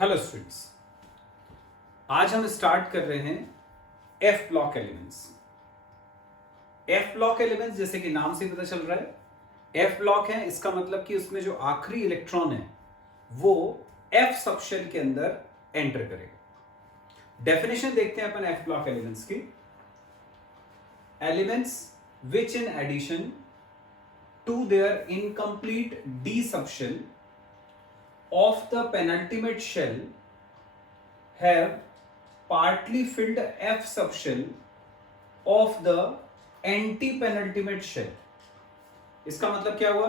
Hello students, आज हम start कर रहे हैं F block elements. F block elements जैसे कि नाम से पता चल रहा है एफ ब्लॉक है, इसका मतलब कि उसमें जो आखिरी इलेक्ट्रॉन है वो एफ सबशेल के अंदर एंटर करेगा। डेफिनेशन देखते हैं अपन एफ ब्लॉक एलिमेंट्स की। Elements which in addition to their incomplete D subshell of the penultimate shell have partly filled F subshell of the anti-penultimate shell। इसका मतलब क्या हुआ?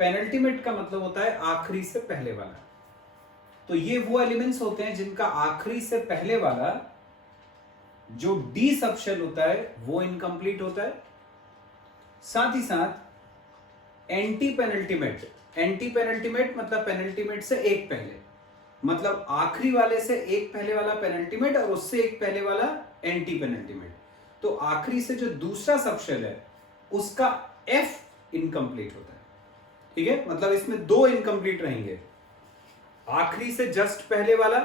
पेनल्टीमेट का मतलब होता है आखिरी से पहले वाला। तो ये वो एलिमेंट्स होते हैं जिनका आखिरी से पहले वाला जो डी सबशेल होता है वो इनकम्प्लीट होता है। साथ ही साथ एंटी पेनल्टीमेट, एंटी पेनल्टीमेट मतलब पेनल्टीमेट से एक पहले, मतलब आखिरी वाले से एक पहले वाला पेनल्टीमेट और उससे एक पहले वाला एंटी पेनल्टीमेट। तो आखिरी से जो दूसरा सबशेल है उसका एफ इनकम्प्लीट होता है। ठीक है, मतलब इसमें दो इनकम्प्लीट रहेंगे, आखिरी से जस्ट पहले वाला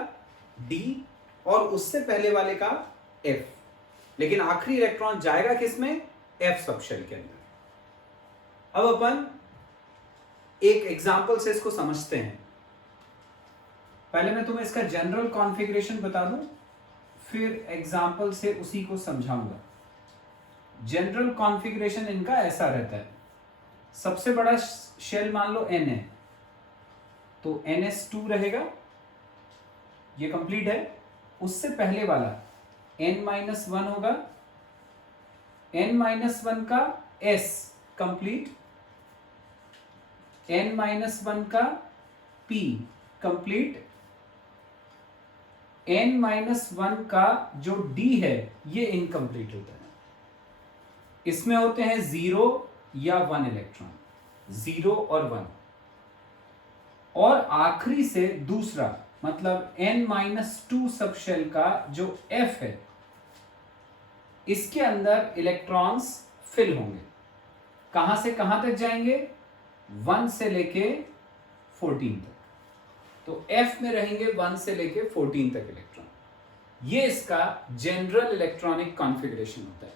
डी और उससे पहले वाले का एफ, लेकिन आखिरी इलेक्ट्रॉन जाएगा किसमें? एफ सबशेल के अंदर। अब अपन एक एग्जाम्पल से इसको समझते हैं। पहले मैं तुम्हें इसका जनरल कॉन्फ़िगरेशन बता दूं, फिर एग्जाम्पल से उसी को समझाऊंगा। जनरल कॉन्फ़िगरेशन इनका ऐसा रहता है, सबसे बड़ा शेल मान लो n है, तो NS2 रहेगा, ये कंप्लीट है। उससे पहले वाला n-1 होगा, n-1 का s कंप्लीट, n-1 का p कंप्लीट, n-1 का जो d है ये इनकम्प्लीट होता है। इसमें होते हैं 0 या 1 इलेक्ट्रॉन, 0 और 1। और आखिरी से दूसरा मतलब n-2 सबशेल का जो f है इसके अंदर इलेक्ट्रॉन्स फिल होंगे। कहां से कहां तक जाएंगे? 1 से लेके 14 तक। तो F में रहेंगे 1 से लेके 14 तक इलेक्ट्रॉन। ये इसका जनरल इलेक्ट्रॉनिक कॉन्फ़िगरेशन होता है।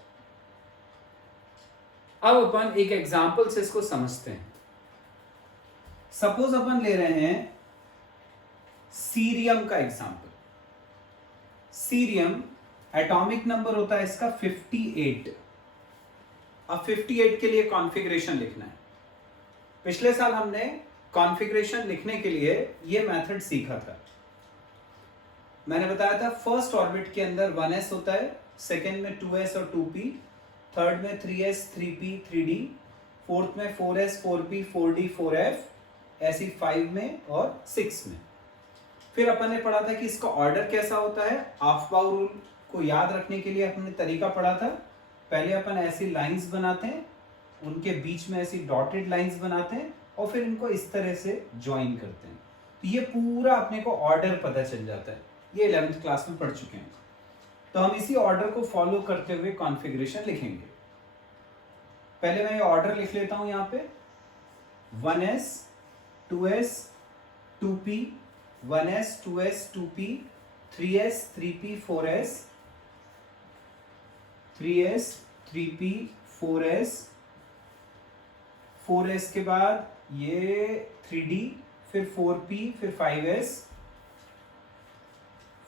अब अपन एक एग्जांपल से इसको समझते हैं। सपोज अपन ले रहे हैं सीरियम का एग्जांपल। सीरियम एटॉमिक नंबर होता है इसका 58। अब 58 के लिए कॉन्फ़िगरेशन लिखना है। पिछले साल हमने कॉन्फ़िगरेशन लिखने के लिए ये मेथड सीखा था। मैंने बताया था फर्स्ट ऑर्बिट के अंदर 1s होता है, सेकेंड में 2s और 2p, थर्ड में 3s 3p 3d, फोर्थ में 4s 4p 4d 4f, ऐसी 5 में और 6 में। फिर अपन ने पढ़ा था कि इसका ऑर्डर कैसा होता है। ऑफबाउ रूल को याद रखने के लिए अपने तरीका पढ़ा था। पहले अपन ऐसी लाइंस बनाते हैं, उनके बीच में ऐसी डॉटेड लाइंस बनाते हैं और फिर इनको इस तरह से ज्वाइन करते हैं। तो ये पूरा अपने को ऑर्डर पता चल जाता है। ये 11th क्लास में पढ़ चुके हैं। तो हम इसी ऑर्डर को फॉलो करते हुए कॉन्फ़िगरेशन लिखेंगे। पहले मैं ये ऑर्डर लिख लेता हूं यहां पे। 1s 2s 2p, 1s 2s 2p, 3s 3p 4s, 3s 3p 4s, 4s के बाद ये 3d, फिर 4p, फिर 5s,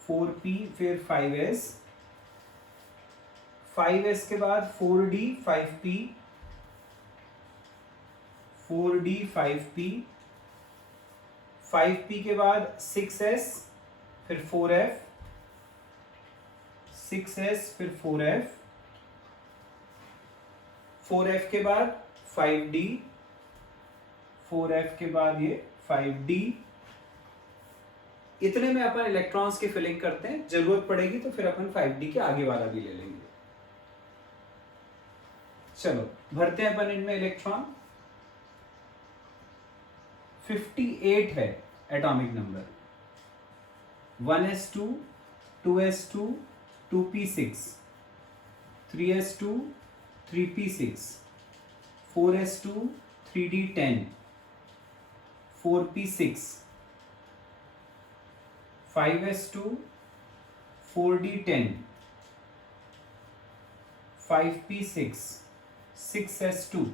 4p, फिर 5s, 5s के बाद 4d 5p, 4d 5p, 5p के बाद 6s, फिर 4f, 6s, फिर 4f, 4f के बाद 5d, 4f के बाद ये 5d। इतने में अपन इलेक्ट्रॉन्स की फिलिंग करते हैं। जरूरत पड़ेगी तो फिर अपन 5d के आगे वाला भी ले लेंगे। चलो भरते हैं अपन इनमें इलेक्ट्रॉन। 58 है atomic number. 1s2 2s2 2p6, 3s2 3p6, 4s2 3d10, 4p6, 5s2 4d10 5p6 6s2।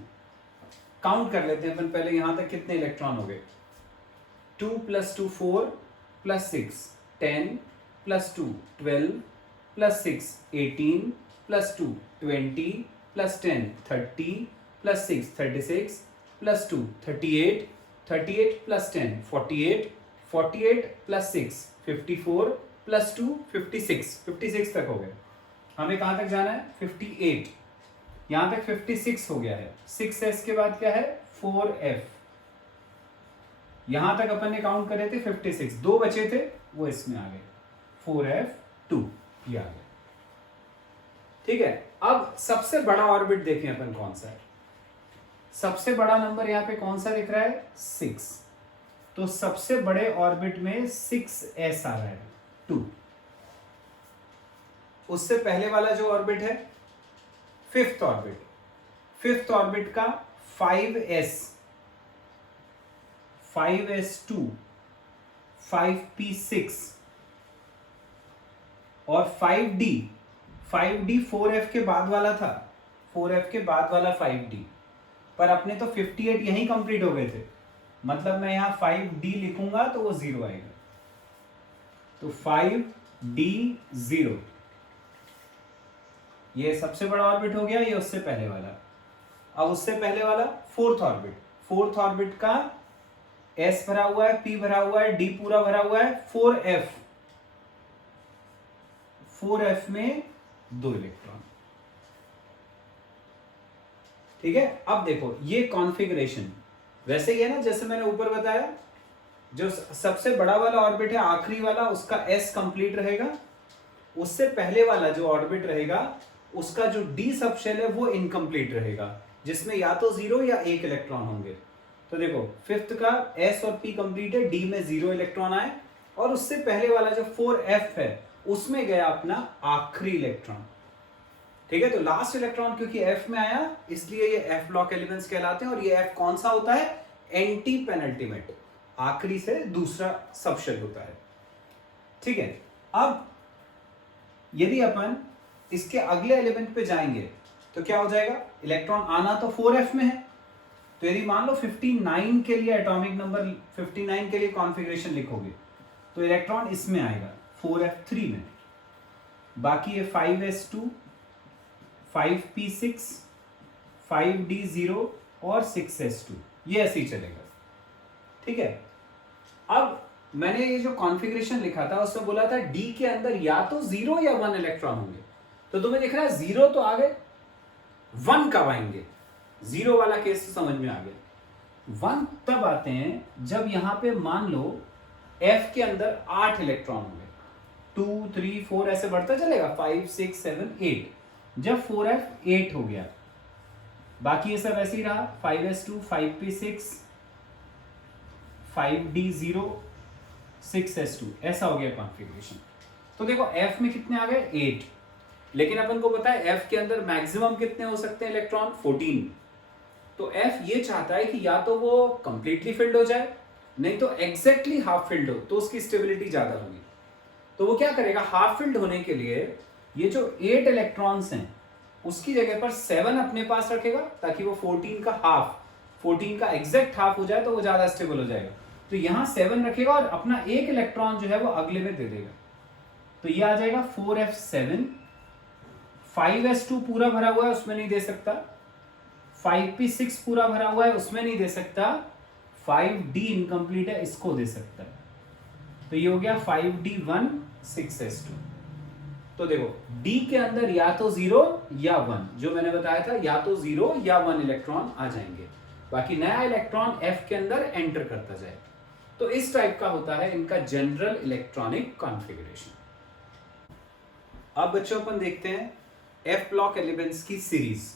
Count कर लेते हैं अपन पहले यहां तक कितने इलेक्ट्रॉन हो गए। 2 + 2 4 + 6 10 + 2 12 + 6 18 + 2 20 + 10 30 + 6 36 + 2 38 38 + 10 48 48 + 6 54 + 2 56 56 तक हो गए। हमें कहां तक जाना है 58, यहां तक 56 हो गया है। 6s के बाद क्या है 4f, यहां तक अपन ने काउंट करे थे 56, दो बचे थे वो इसमें आ गए 4f2 ये आ गया। ठीक है, अब सबसे बड़ा ऑर्बिट देखें अपन कौन सा है। सबसे बड़ा नंबर यहां पे कौन सा दिख रहा है 6, तो सबसे बड़े ऑर्बिट में 6s आ रहा है 2। उससे पहले वाला जो ऑर्बिट है फिफ्थ ऑर्बिट, फिफ्थ ऑर्बिट का 5s 5s2 5p6 और 5d 4f के बाद वाला था, 4f के बाद वाला 5d, पर अपने तो 58 यहीं कंप्लीट हो गए थे, मतलब मैं यहां 5d लिखूंगा तो वो 0 आएगा, तो 5d0 ये सबसे बड़ा ऑर्बिट हो गया। ये उससे पहले वाला, अब उससे पहले वाला फोर्थ ऑर्बिट, फोर्थ ऑर्बिट का s भरा हुआ है, p भरा हुआ है, d पूरा भरा हुआ है, 4f 4f में 2 इलेक्ट्रॉन। ठीक है, अब देखो ये कॉन्फ़िगरेशन वैसे ही है ना जैसे मैंने ऊपर बताया, जो सबसे बड़ा वाला ऑर्बिट है आखिरी वाला उसका s कंप्लीट रहेगा, उससे पहले वाला जो ऑर्बिट रहेगा उसका जो d सबशेल है वो इनकम्प्लीट रहेगा, जिसमें या तो 0 या 1 इलेक्ट्रॉन होंगे। तो देखो फिफ्थ का s और p कंप्लीट है, d में 0 इलेक्ट्रॉन आए, और उससे पहले वाला जो 4f है उसमें गया अपना आखिरी इलेक्ट्रॉन। ठीक है, तो लास्ट इलेक्ट्रॉन क्योंकि f में आया इसलिए ये f ब्लॉक एलिमेंट्स कहलाते हैं, और ये f कौन सा होता है एंटी पेनल्टीमेट, आखिरी से दूसरा सबशेल होता है। ठीक है, अब यदि अपन इसके अगले एलिमेंट पे जाएंगे तो क्या हो जाएगा, इलेक्ट्रॉन आना तो 4f में है, तो यदि मान लो 59 के लिए एटॉमिक नंबर 59 के लिए कॉन्फ़िगरेशन लिखोगे तो इलेक्ट्रॉन इसमें आएगा 4f3 में, बाकी ये 5s2 5p6 5d0 और 6s2 ये ऐसे ही चलेगा। ठीक है, अब मैंने ये जो कॉन्फ़िगरेशन लिखा था उसमें बोला था d के अंदर या तो 0 या 1 इलेक्ट्रॉन होंगे, तो तुम्हें दिख रहा है 0 तो आ गए, 1 कब आएंगे, 0 वाला केस तो समझ में आ गया। 1 तब आते हैं जब यहां पे मान लो f के अंदर 8 इलेक्ट्रॉन होंगे, 2 3 4 ऐसे बढ़ता चलेगा, 5 6 7 8, जब 4f 8 हो गया, बाकी ये सब ऐसे ही रहा, 5s2 5p6 5d0 6s2 ऐसा हो गया कॉन्फ़िगरेशन। तो देखो f में कितने आ गए 8, लेकिन अपन को पता है f के अंदर मैक्सिमम कितने हो सकते हैं इलेक्ट्रॉन 14, तो f ये चाहता है कि या तो वो कंप्लीटली फिल्ड हो जाए नहीं तो एग्जैक्टली हाफ फिल्ड हो, तो उसकी स्टेबिलिटी ज्यादा होगी। तो वो क्या करेगा, हाफ फिल्ड होने के लिए ये जो 8 इलेक्ट्रॉन्स हैं उसकी जगह पर 7 अपने पास रखेगा, ताकि वो 14 का हाफ, 14 का एग्जैक्ट हाफ हो जाए तो वो ज्यादा स्टेबल हो जाएगा। तो यहां 7 रखेगा और अपना एक इलेक्ट्रॉन जो है वो अगले में दे देगा, तो ये आ जाएगा 4f7, 5s2 पूरा भरा हुआ है उसमें नहीं दे सकता, 5p6 पूरा भरा हुआ है उसमें नहीं दे सकता, 5d इनकम्प्लीट है इसको दे सकता है, तो ये हो गया 5d1 6s2। तो देखो d के अंदर या तो 0 या 1, जो मैंने बताया था या तो 0 या 1 इलेक्ट्रॉन आ जाएंगे, बाकी नया इलेक्ट्रॉन f के अंदर एंटर करता जाए। तो इस टाइप का होता है इनका जनरल इलेक्ट्रॉनिक कॉन्फ़िगरेशन। अब बच्चों अपन देखते हैं f ब्लॉक एलिमेंट्स की सीरीज,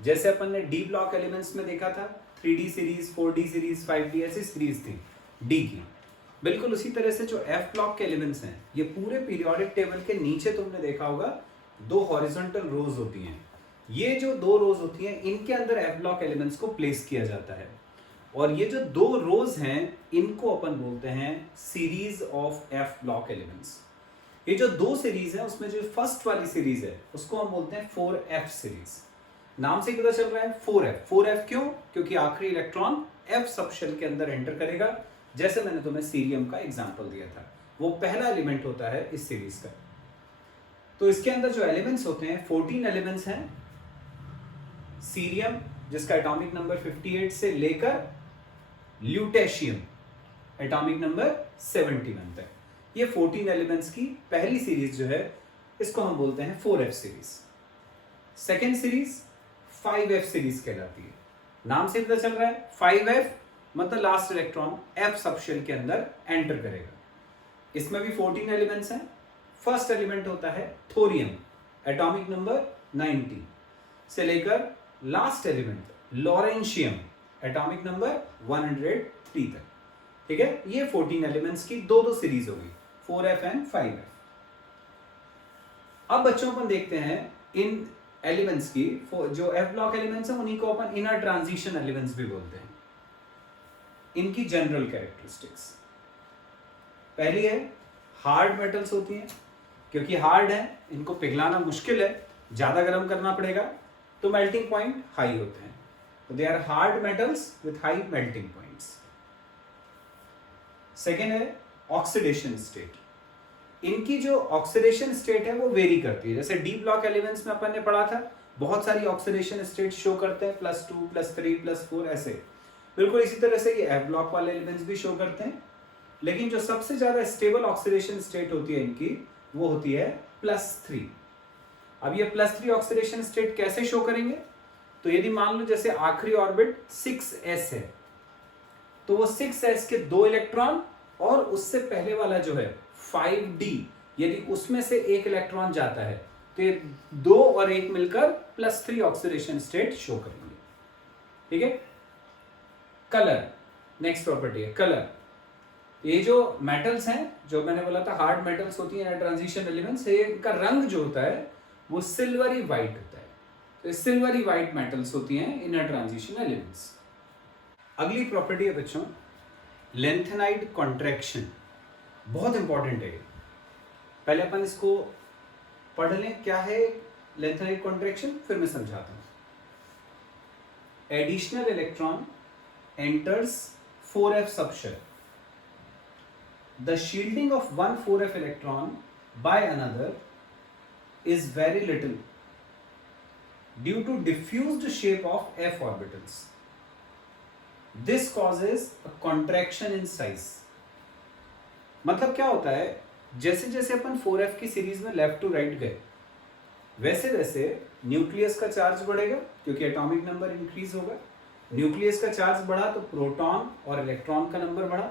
जैसे अपन ने d ब्लॉक एलिमेंट्स में देखा था 3d series 4d series 5d ऐसी सीरीज थी d की, बिल्कुल उसी तरह से जो f ब्लॉक के एलिमेंट्स हैं ये पूरे पीरियोडिक टेबल के नीचे तुमने देखा होगा 2 हॉरिजॉन्टल रोज होती हैं, ये जो 2 रोज होती हैं इनके अंदर f ब्लॉक एलिमेंट्स को प्लेस किया जाता है, और ये जो दो रोज हैं इनको अपन बोलते हैं series of F block elements. ये जो दो सीरीज है उसमें जो फर्स्ट वाली सीरीज है उसको हम बोलते हैं 4f सीरीज। नाम से पता चल रहा है 4f। 4f क्यों? क्योंकि आखिरी इलेक्ट्रॉन f सब शेल के अंदर एंटर करेगा। जैसे मैंने तुम्हें सीरियम का एग्जांपल दिया था, वो पहला एलिमेंट होता है इस सीरीज का। तो इसके अंदर जो एलिमेंट्स होते हैं 14 एलिमेंट्स हैं। सीरियम जिसका एटॉमिक नंबर 58 से लेकर ल्यूटेशियम एटॉमिक नंबर 71 तक, ये 14 एलिमेंट्स की पहली सीरीज जो है इसको हम बोलते हैं 4f series. Second series 5f series कहलाती है। नाम से पता चल रहा है 5f मतलब last electron f sub shell के अंदर एंटर करेगा। इसमें भी 14 एलिमेंट्स हैं। फर्स्ट एलिमेंट होता है थोरियम एटॉमिक नंबर 90 से लेकर last element lawrencium atomic number 103 तक। ठीक है, ये 14 एलिमेंट्स की दो सीरीज होगी 4f एंड 5f। अब बच्चों अपन देखते हैं इन एलिमेंट्स की जो f ब्लॉक एलिमेंट्स हैं उन्हीं को अपन इनर ट्रांजिशन एलिमेंट्स भी बोलते हैं। इनकी जनरल कैरेक्टरिस्टिक्स, पहली है हार्ड मेटल्स होती हैं। क्योंकि हार्ड है इनको पिघलाना मुश्किल है, ज्यादा गर्म करना पड़ेगा, तो मेल्टिंग पॉइंट हाई होते हैं। तो they are hard metals with high melting points. Second है ऑक्सीडेशन स्टेट। इनकी जो ऑक्सीडेशन स्टेट है वो वेरी करती है। जैसे डी ब्लॉक एलिमेंट्स में अपन ने पढ़ा था बहुत सारी ऑक्सीडेशन स्टेट शो करते हैं, +2 +3 +4 ऐसे। बिल्कुल इसी तरह से ये एफ ब्लॉक वाले एलिमेंट्स भी शो करते हैं। लेकिन जो सबसे ज्यादा स्टेबल ऑक्सीडेशन स्टेट होती है इनकी वो होती है +3। अब ये +3 ऑक्सीडेशन स्टेट कैसे शो करेंगे? तो यदि मान लो जैसे आखिरी ऑर्बिट 6s है तो वो 6s के 2 इलेक्ट्रॉन और उससे पहले वाला जो है 5d, यदि उसमें से एक इलेक्ट्रॉन जाता है तो ये 2 और 1 मिलकर +3 ऑक्सीडेशन स्टेट शो करेंगे। ठीक है। कलर, नेक्स्ट प्रॉपर्टी है कलर। ये जो मेटल्स हैं जो मैंने बोला था हार्ड मेटल्स होती हैं ट्रांजिशन एलिमेंट्स, इनका रंग जो होता है वो सिल्वरी व्हाइट होता है। तो सिल्वरी व्हाइट मेटल्स होती हैं इनर ट्रांजिशन एलिमेंट्स। अगली प्रॉपर्टी है बच्चों लेंथेनाइड कॉन्ट्रैक्शन। बहुत इंपॉर्टेंट है। पहले अपन इसको पढ़ लें क्या है लेंथेनाइड कॉन्ट्रैक्शन, फिर मैं समझाता हूं। Additional electron enters 4f subshell. The shielding of one 4f electron by another is very little due to diffused shape of f orbitals. This causes a contraction in size. मतलब क्या होता है, जैसे जैसे अपन 4f की सीरीज में left to right गए वैसे वैसे न्यूक्लियस का चार्ज बढ़ेगा क्योंकि एटॉमिक नंबर इंक्रीज होगा। न्यूक्लियस का चार्ज बढ़ा तो प्रोटॉन और इलेक्ट्रॉन का नंबर बढ़ा।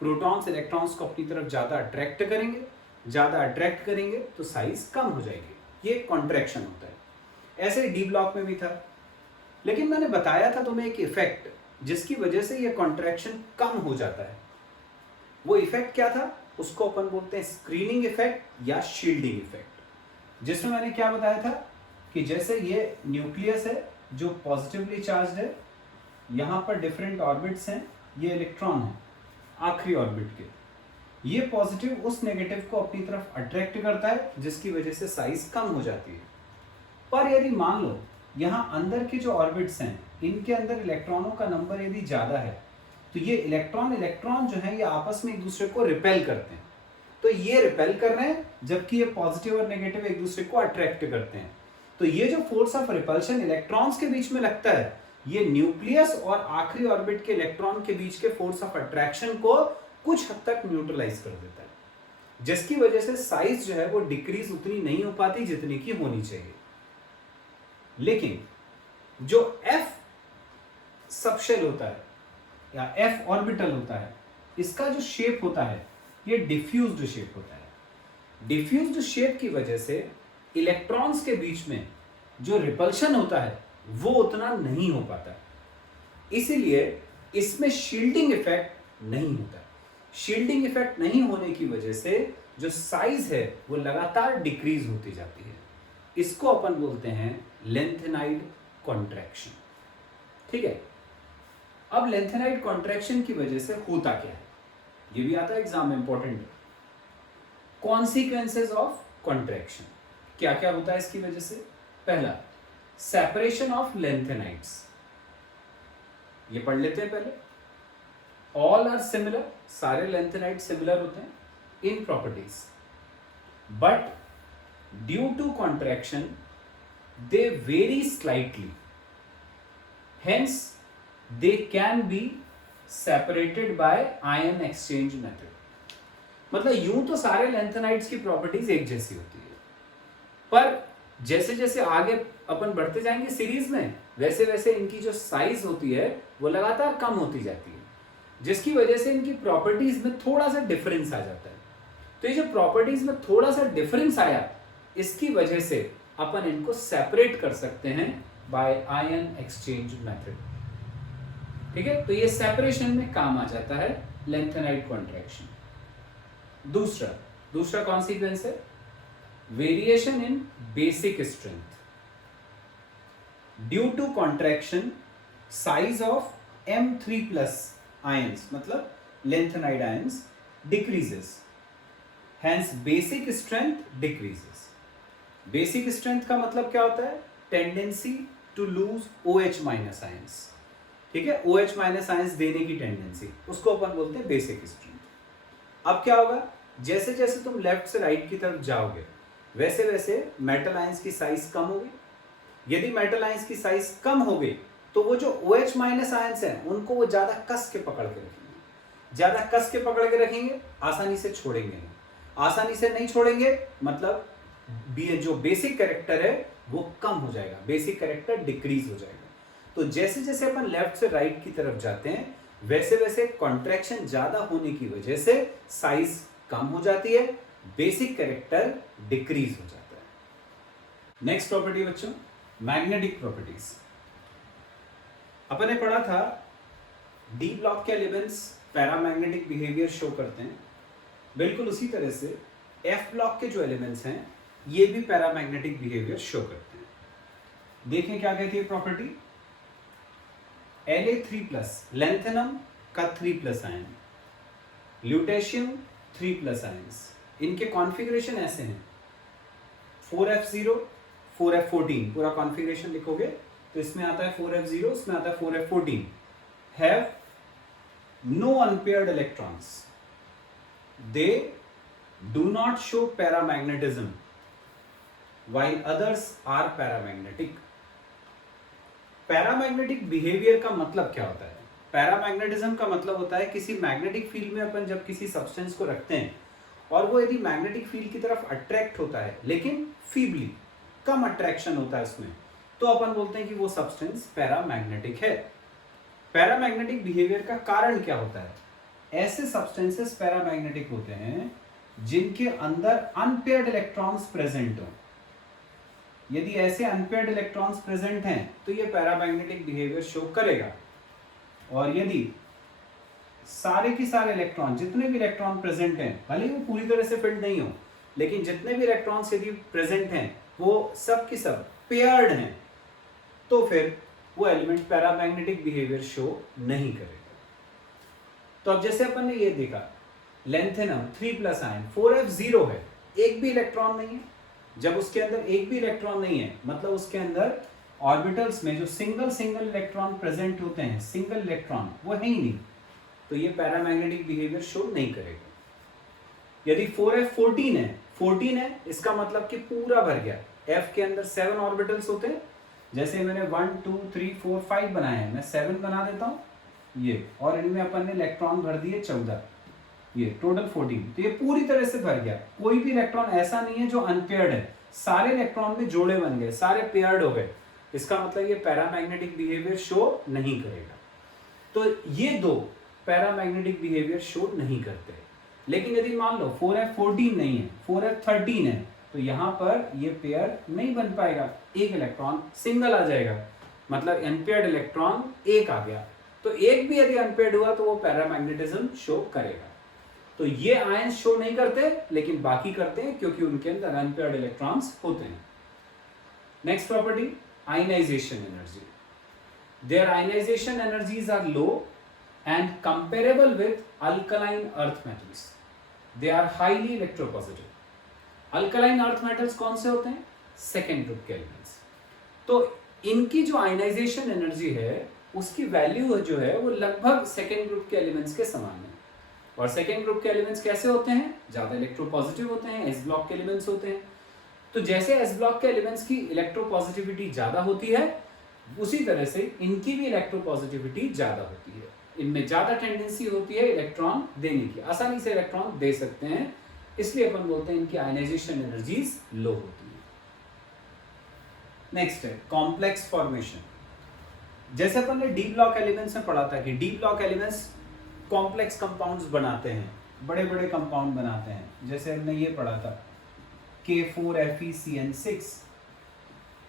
प्रोटॉन्स इलेक्ट्रॉन्स को अपनी तरफ ज्यादा अट्रैक्ट करेंगे, ज्यादा अट्रैक्ट करेंगे तो साइज कम हो जाएगी। ये कॉन्ट्रैक्शन होता है। ऐसे डी ब्लॉक में भी था। लेकिन मैंने बताया था तुम्हें एक इफेक्ट जिसकी वजह से ये कॉन्ट्रैक्शन कम हो जाता है। वो इफेक्ट क्या था? उसको अपन बोलते हैं स्क्रीनिंग इफेक्ट या शील्डिंग इफेक्ट। जिसमें मैंने क्या बताया था कि जैसे ये न्यूक्लियस है जो पॉजिटिवली चार्ज है, यहां पर डिफरेंट ऑर्बिट्स हैं, ये इलेक्ट्रॉन है आखिरी ऑर्बिट के, ये पॉजिटिव उस नेगेटिव को अपनी तरफ अट्रैक्ट करता है जिसकी वजह से साइज कम हो जाती है। पर यदि मान लो यहां अंदर के जो ऑर्बिट्स हैं इनके अंदर इलेक्ट्रॉनों का नंबर यदि ज्यादा है तो ये इलेक्ट्रॉन जो है ये आपस में एक दूसरे को रिपेल करते हैं। तो ये रिपेल कर रहे हैं जबकि ये पॉजिटिव और नेगेटिव एक दूसरे को अट्रैक्ट करते हैं। तो ये जो फोर्स ऑफ रिपल्शन इलेक्ट्रॉन्स के बीच में लगता है ये न्यूक्लियस और आखिरी ऑर्बिट के इलेक्ट्रॉन के बीच के फोर्स ऑफ अट्रैक्शन को कुछ हद तक न्यूट्रलाइज कर देता है, जिसकी वजह से साइज जो है वो डिक्रीज उतनी नहीं हो पाती जितनी की होनी चाहिए। लेकिन जो एफ सबशेल होता है या एफ ऑर्बिटल होता है, इसका जो शेप होता है ये डिफ्यूज्ड शेप होता है। डिफ्यूज्ड शेप की वजह से इलेक्ट्रॉन्स के बीच में जो रिपल्शन होता है वो उतना नहीं हो पाता, इसीलिए इसमें शील्डिंग इफेक्ट नहीं होता। शील्डिंग इफेक्ट नहीं होने की वजह से जो साइज है वो लगातार डिक्रीज होती जाती है। इसको अपन बोलते हैं लेंथेनाइड कॉन्ट्रैक्शन। ठीक है। अब लेंथेनाइड कॉन्ट्रैक्शन की वजह से होता क्या है, ये भी आता है एग्जाम में, इंपॉर्टेंट। कॉन्सिक्वेंसेज ऑफ कॉन्ट्रैक्शन, क्या क्या होता है इसकी वजह से। पहला, सेपरेशन ऑफ लेंथेनाइड्स, ये पढ़ लेते हैं पहले। ऑल आर सिमिलर, सारे लेंथेनाइड सिमिलर होते हैं in properties, but due to contraction they vary slightly, hence they can be separated by ion exchange method. मतलब यूं तो सारे लेंथेनाइड्स की प्रॉपर्टीज एक जैसी होती है, पर जैसे जैसे आगे अपन बढ़ते जाएंगे सीरीज में, वैसे वैसे इनकी जो साइज होती है वो लगातार कम होती जाती है, जिसकी वजह से इनकी प्रॉपर्टीज में थोड़ा सा डिफरेंस आ जाता है। तो ये जो प्रॉपर्टीज में थोड़ा सा डिफरेंस आया, इसकी वजह से अपन इनको सेपरेट कर सकते हैं बाय आयन एक्सचेंज मेथड। ठीक है, तो ये सेपरेशन में काम आ जाता है लेंथेनाइड कॉन्ट्रैक्शन। दूसरा कॉन्सिक्वेंस है variation in basic strength. Due to contraction size of M3 plus ions, मतलब lanthanide ions, decreases, hence basic strength decreases. Basic strength का मतलब क्या होता है, tendency to lose OH minus ions. ठीक है, OH माइनस आयंस देने की टेंडेंसी, उसको अपन बोलते हैं बेसिक स्ट्रेंथ। अब क्या होगा, जैसे जैसे तुम लेफ्ट से राइट की तरफ जाओगे, वैसे वैसे मेटल आयंस की साइज कम होगी। यदि मेटल आयंस की साइज कम हो गई तो वो जो OH माइनस आयंस हैं उनको वो ज्यादा कस के पकड़ के रखेंगे, ज्यादा कस के पकड़ के रखेंगे, आसानी से छोड़ेंगे नहीं। आसानी से नहीं छोड़ेंगे मतलब जो बेसिक कैरेक्टर है वो कम हो जाएगा, बेसिक कैरेक्टर डिक्रीज हो जाएगा। तो जैसे जैसे अपन लेफ्ट से राइट की तरफ जाते हैं, वैसे वैसे कॉन्ट्रैक्शन ज्यादा होने की वजह से साइज कम हो जाती है, बेसिक कैरेक्टर डिक्रीज हो जाता है। नेक्स्ट प्रॉपर्टी बच्चों, मैग्नेटिक प्रॉपर्टीज। अपन ने पढ़ा था डी ब्लॉक के एलिमेंट्स पैरामैग्नेटिक बिहेवियर शो करते हैं, बिल्कुल उसी तरह से एफ ब्लॉक के जो एलिमेंट्स हैं ये भी पैरामैग्नेटिक बिहेवियर शो करते हैं। देखें क्या कहती है प्रॉपर्टी, La3 प्लस, लेंथेनम का 3 plus ion, lutetium 3 plus ions, इनके कॉन्फ़िगरेशन ऐसे हैं 4f0 4f14, पूरा कॉन्फ़िगरेशन लिखोगे तो इसमें आता है 4f0, इसमें आता है 4f14, have no unpaired electrons, they do not show paramagnetism while others are paramagnetic। Paramagnetic behaviour का मतलब क्या होता है, पैरामैग्नेटिज्म का मतलब होता है किसी मैग्नेटिक फील्ड में अपन जब किसी सब्सटेंस को रखते हैं और वो यदि मैग्नेटिक फील्ड की तरफ अट्रैक्ट होता है लेकिन फीबली, कम अट्रैक्शन होता है उसमें, तो अपन बोलते हैं कि वो सब्सटेंस पैरामैग्नेटिक है। पैरामैग्नेटिक बिहेवियर का कारण क्या होता है, ऐसे सब्सटेंसेस पैरामैग्नेटिक होते हैं जिनके अंदर अनपेयर्ड इलेक्ट्रॉन्स प्रेजेंट हो। यदि ऐसे अनपेयर्ड इलेक्ट्रॉन्स प्रेजेंट हैं तो ये पैरामैग्नेटिक बिहेवियर शो करेगा, और यदि सारे के सारे इलेक्ट्रॉन, जितने भी इलेक्ट्रॉन प्रेजेंट हैं, भले ही वो पूरी तरह से फिल्ड नहीं हो, लेकिन जितने भी इलेक्ट्रॉन्स यदि प्रेजेंट हैं वो सब की सब पेयर्ड हैं, तो फिर वो एलिमेंट पैरामैग्नेटिक बिहेवियर शो नहीं करेगा। तो अब जैसे अपन ने ये देखा, लेंथेनम 3 प्लस आयन 4f0 है, एक भी इलेक्ट्रॉन नहीं है। जब उसके अंदर एक भी इलेक्ट्रॉन नहीं है मतलब उसके अंदर ऑर्बिटल्स में जो सिंगल इलेक्ट्रॉन प्रेजेंट होते हैं, सिंगल इलेक्ट्रॉन वो है ही नहीं, तो ये पैरामैग्नेटिक बिहेवियर शो नहीं करेगा। यदि 4f14 है, 14 है इसका मतलब कि पूरा भर गया। f के अंदर 7 ऑर्बिटल्स होते हैं, जैसे मैंने 1 2 3 4 5 बनाए हैं, मैं 7 बना देता हूं ये, और इनमें अपन ने इलेक्ट्रॉन भर दिए 14, ये टोटल 14, तो ये पूरी तरह से भर गया। कोई भी इलेक्ट्रॉन ऐसा नहीं है जो अनपेयर्ड है, सारे इलेक्ट्रॉन में जोड़े बन गए, सारे पेयर्ड हो गए, इसका मतलब ये पैरामैग्नेटिक बिहेवियर शो नहीं करेगा। तो ये दो पैरामैग्नेटिक बिहेवियर शो नहीं करते। लेकिन यदि मान लो 4f14 नहीं है, 4f13 है, तो यहां पर ये पेयर नहीं बन पाएगा, एक इलेक्ट्रॉन सिंगल आ जाएगा, मतलब अनपेयर्ड इलेक्ट्रॉन एक आ गया। तो एक भी यदि अनपेयर्ड हुआ तो वो पैरामैग्नेटिज्म शो करेगा। तो ये आयन शो नहीं करते लेकिन बाकी करते हैं, क्योंकि उनके अंदर अनपेयर्ड इलेक्ट्रॉन्स होते हैं। Next property, ionization energy. their ionization energies are low and comparable with alkaline earth metals. They are highly electropositive. Alkaline earth metals कौन से होते हैं? सेकेंड ग्रुप के एलिमेंट्स। तो इनकी जो आयनाइजेशन एनर्जी है उसकी वैल्यू जो है वो लगभग सेकेंड ग्रुप के एलिमेंट्स के समान है। और सेकेंड ग्रुप के एलिमेंट्स कैसे होते हैं? ज्यादा इलेक्ट्रोपॉजिटिव होते हैं, एस ब्लॉक के एलिमेंट्स होते हैं। तो जैसे एस ब्लॉक के एलिमेंट्स की इलेक्ट्रोपॉजिटिविटी ज्यादा होती है उसी तरह से इनकी भी इलेक्ट्रोपॉजिटिविटी ज्यादा होती है। इनमें ज्यादा टेंडेंसी होती है इलेक्ट्रॉन देने की, आसानी से इलेक्ट्रॉन दे सकते हैं, इसलिए अपन बोलते हैं इनकी आयनाइजेशन एनर्जीज लो होती है। नेक्स्ट है कॉम्प्लेक्स फॉर्मेशन। जैसे अपन ने डी ब्लॉक एलिमेंट्स में पढ़ा था कि D block elements complex compounds बनाते हैं, बड़े बड़े कंपाउंड बनाते हैं। जैसे हमने ये पढ़ा था K4FeCN6,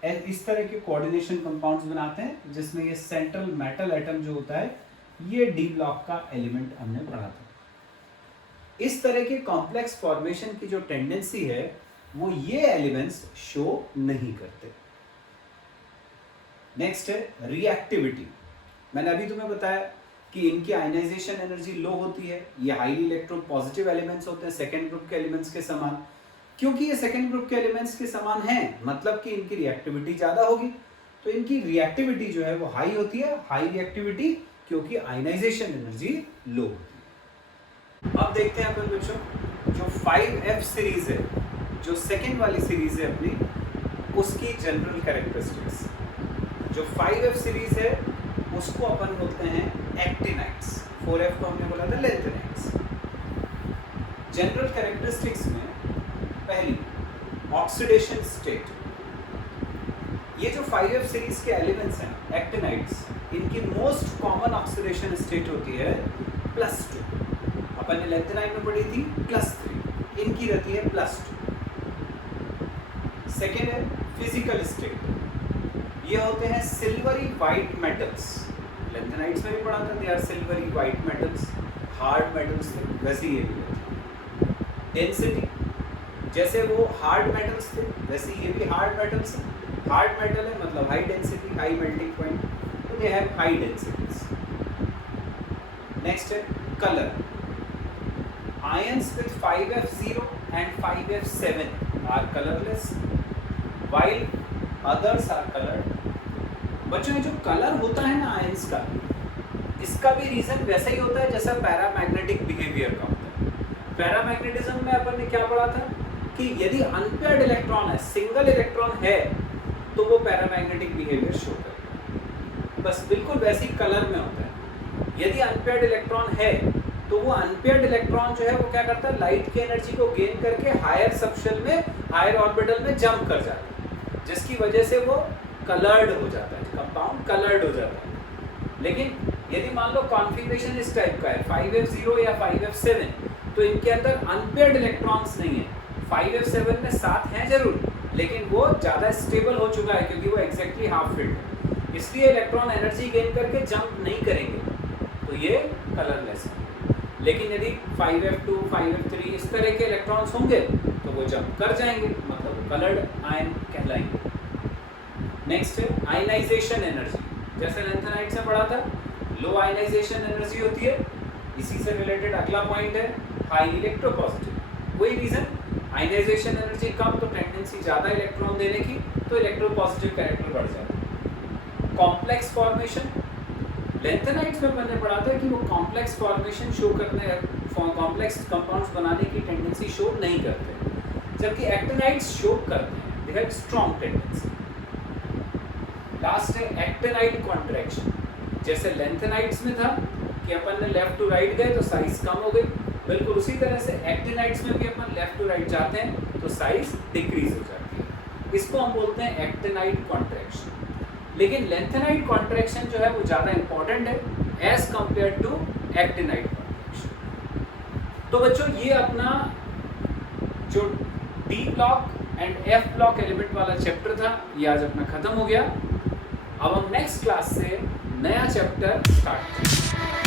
इस तरह के कोऑर्डिनेशन कंपाउंड्स बनाते हैं जिसमें ये सेंट्रल मेटल एटम जो होता है ये डी ब्लॉक का एलिमेंट हमने पढ़ा था। इस तरह के कॉम्प्लेक्स फॉर्मेशन की जो टेंडेंसी है वो ये एलिमेंट्स शो नहीं करते। नेक्स्ट है रिएक्टिविटी। मैंने अभी तुम्हें बताया कि इनकी आयनाइजेशन एनर्जी लो होती है, ये हाईली इलेक्ट्रोपॉजिटिव एलिमेंट्स होते हैं सेकेंड ग्रुप के एलिमेंट्स के समान। क्योंकि ये सेकेंड ग्रुप के एलिमेंट्स के समान हैं मतलब कि इनकी रिएक्टिविटी ज्यादा होगी, तो इनकी रिएक्टिविटी जो है वो हाई होती है। हाई रिएक्टिविटी क्योंकि आयनाइजेशन एनर्जी लो होती है। अब देखते हैं अपन बच्चों जो 5F सीरीज है, जो सेकेंड वाली सीरीज है अपनी, उसकी जनरल कैरेक्टरिस्टिक्स। जो 5F सीरीज है उसको अपन बोलते हैं एक्टिनाइट्स, 4F को हमने बोला था लेंथेनाइट्स। जनरल कैरेक्टरिस्टिक्स में पहली ऑक्सीडेशन स्टेट। ये जो 5F सीरीज के एलिमेंट्स हैं एक्टिनाइट्स, इनकी मोस्ट कॉमन ऑक्सीडेशन स्टेट होती है +2। अपन ने लेंथेनाइट में पढ़ी थी +3, इनकी रहती है +2। सेकेंड है फिजिकल स्टेट। ये होते हैं सिल्वरी वाइट मेटल्स। लेंथेनाइट्स में भी पढ़ा था, they are silvery white metals, hard metals थे, वैसे ये भी होते हैं। डेंसिटी, जैसे वो हार्ड मेटल्स थे वैसे ये भी हार्ड मेटल्स हैं। हार्ड मेटल है मतलब high density, high melting point, तो they have high densities. Next है colour. Ions with 5F0 and 5F7 are colourless while others are colored। बच्चों ये जो कलर होता है ना आयंस का, इसका भी रीजन वैसा ही होता है जैसा पैरामैग्नेटिक बिहेवियर का होता है। पैरामैग्नेटिज्म में अपन ने क्या पढ़ा था कि यदि अनपेयर्ड इलेक्ट्रॉन है, सिंगल इलेक्ट्रॉन है, तो वो पैरामैग्नेटिक बिहेवियर शो करेगा। बस बिल्कुल वैसे ही कलर में होता है। यदि अनपेयर्ड इलेक्ट्रॉन है तो वो अनपेयर्ड इलेक्ट्रॉन जो है वो क्या करता है, लाइट की एनर्जी को गेन करके हायर सबशेल में, हायर ऑर्बिटल में जंप कर जाता है, जिसकी वजह से वो कलर्ड हो जाता है, कंपाउंड कलर्ड हो जाता है। लेकिन यदि मान लो कॉन्फ़िगरेशन इस टाइप का है 5F0 या 5F7, तो इनके अंदर अनपेयर्ड इलेक्ट्रॉन्स नहीं है। 5F7 में 7 हैं जरूर, लेकिन वो ज़्यादा स्टेबल हो चुका है क्योंकि वो एग्जैक्टली हाफ फिल्ड है, इसलिए इलेक्ट्रॉन एनर्जी गेन करके जंप नहीं करेंगे, तो ये कलरलेस है। लेकिन यदि 5F2, 5F3 इस तरह के इलेक्ट्रॉन्स होंगे तो वो जंप कर जाएंगे, मतलब कलर्ड आयन कहलाएंगे। नेक्स्ट है आयनाइजेशन एनर्जी। जैसे लेंथेनाइट से पढ़ा था, लो आयनाइजेशन एनर्जी होती है। इसी से रिलेटेड अगला पॉइंट है हाई इलेक्ट्रोपॉजिटिव। वही रीजन, आयनाइजेशन एनर्जी कम तो टेंडेंसी ज़्यादा इलेक्ट्रॉन देने की, तो इलेक्ट्रोपॉजिटिव कैरेक्टर बढ़ जाता है। कॉम्प्लेक्स फॉर्मेशन, लेंथेनाइट्स में मैंने पढ़ा था कि वो कॉम्प्लेक्स फॉर्मेशन शो करने, कॉम्प्लेक्स कंपाउंड्स बनाने की टेंडेंसी शो नहीं करते, जबकि एक्टिनाइट्स शो करते हैं, they have strong tendency. Last है एक्टिनाइट कॉन्ट्रैक्शन। जैसे लेंथेनाइट्स में था कि अपन ने लेफ्ट टू राइट गए तो साइज कम हो गई, बिल्कुल उसी तरह से एक्टिनाइट्स में भी अपन लेफ्ट टू राइट जाते हैं तो साइज डिक्रीज हो जाती है। इसको हम बोलते हैं एक्टिनाइट कॉन्ट्रैक्शन। लेकिन लेंथेनाइट कॉन्ट्रैक्शन जो है वो ज़्यादा इंपॉर्टेंट है as compare to actinide contraction. तो बच्चों ये अपना जो D block and F block element वाला चैप्टर था ये आज अपना खत्म हो गया। अब हम नेक्स्ट क्लास से नया चैप्टर स्टार्ट करेंगे।